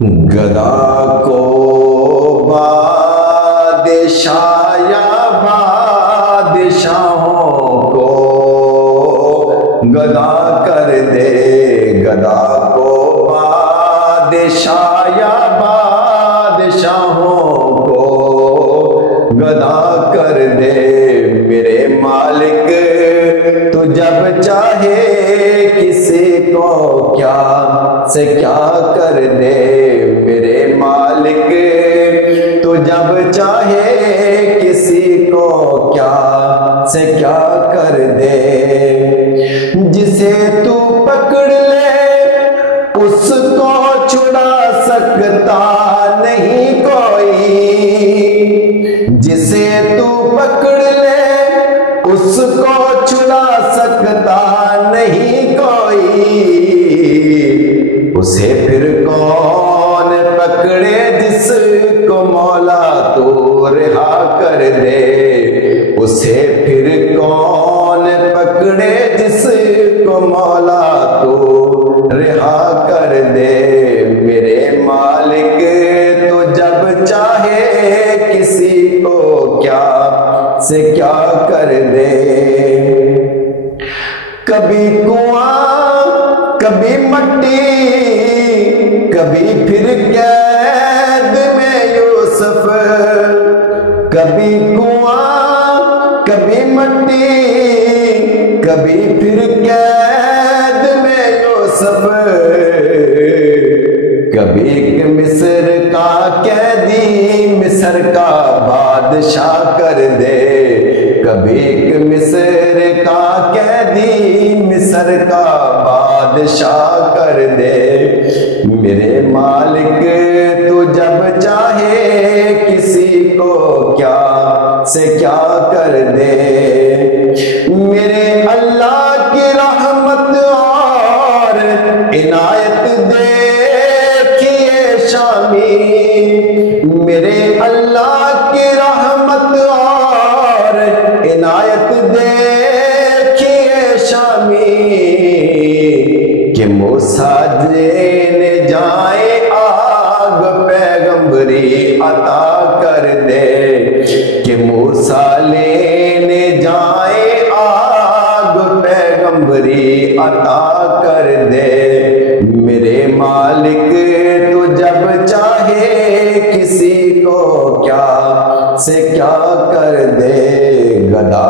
गदा को बादशाह या बादशाहों को गदा कर दे, गदा को बादशाह या बादशाहों को गदा कर दे। मेरे मालिक तू जब चाहे किसी को क्या से क्या कर दे। मेरे मालिक तू जब चाहे किसी को क्या से क्या कर दे। जिसे तू पकड़ ले उसको छुड़ा सकता नहीं कोई, जिसे तू पकड़ ले उसको छुड़ा सकता नहीं कोई। उसे फिर कौन पकड़े जिसको मौला तू रिहा कर दे। उसे फिर कौन पकड़े जिसको मौला तू रिहा कर दे। मेरे मालिक तो जब चाहे किसी को क्या से क्या कर दे। कभी कुआं कभी मट्टी कभी फिर कैद में यूसुफ। कभी कुआं कभी मट्टी कभी फिर कैद में यूसुफ। कभी मिस्र का कैदी मिस्र का बादशाह कर दे। कभी मिस्र का कैदी मिस्र का बादशाह कर दे। मेरे मालिक तू जब चाहे किसी को क्या से क्या कर दे। मेरे अल्लाह की रहमत और इनायत देखिए शामी। मेरे अल्लाह की रहमत और इनायत देखिए शामी। कि मूसा लेने जाए आग पैगंबरी अता कर दे। कि मूसा लेने जाए आग पैगंबरी अता कर दे। मेरे मालिक तू जब चाहे किसी को क्या से क्या कर दे। गदा